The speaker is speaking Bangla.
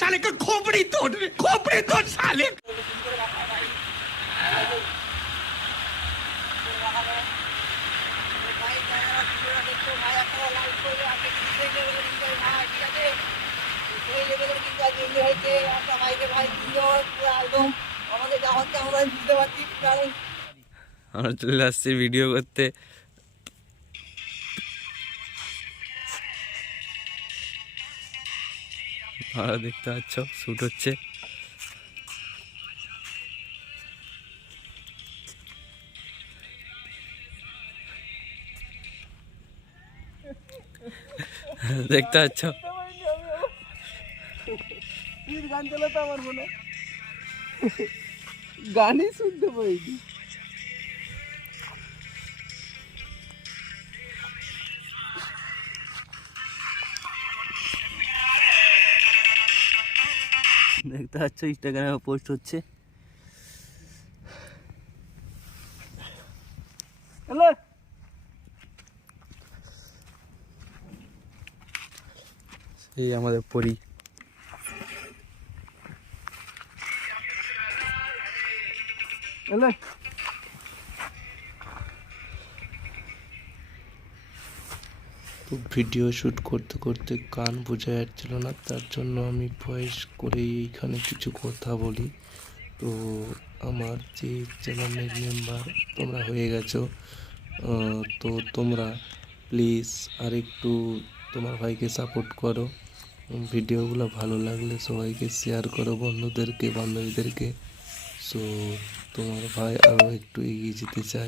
साले का खोपड़ी तोड़ साले। আমরা চলে আসছি ভিডিও করতে। ভালো দেখতে পাচ্ছ, শুট হচ্ছে। দেখতে পাচ্ছ গান চালাতে আমার মনে গানই শুনতে পাইনি। দেখতে পাচ্ছ ইনস্টাগ্রামে পোস্ট হচ্ছে। হ্যালো এই আমাদের পরি। হ্যালো তো ভিডিও শ্যুট করতে করতে কান বোঝা যাচ্ছিল না, তার জন্য আমি ভয়েস করে এইখানে কিছু কথা বলি। তো আমার যে চ্যানেলের মেম্বার তোমরা হয়ে গেছো, তো তোমরা প্লিজ আরেকটু তোমার ভাইকে সাপোর্ট করো। ভিডিওগুলো ভালো লাগলে সবাইকে শেয়ার করো, বন্ধুদেরকে বান্ধবীদেরকে। সো তোমার ভাই আরও একটু এগিয়ে যেতে চায়।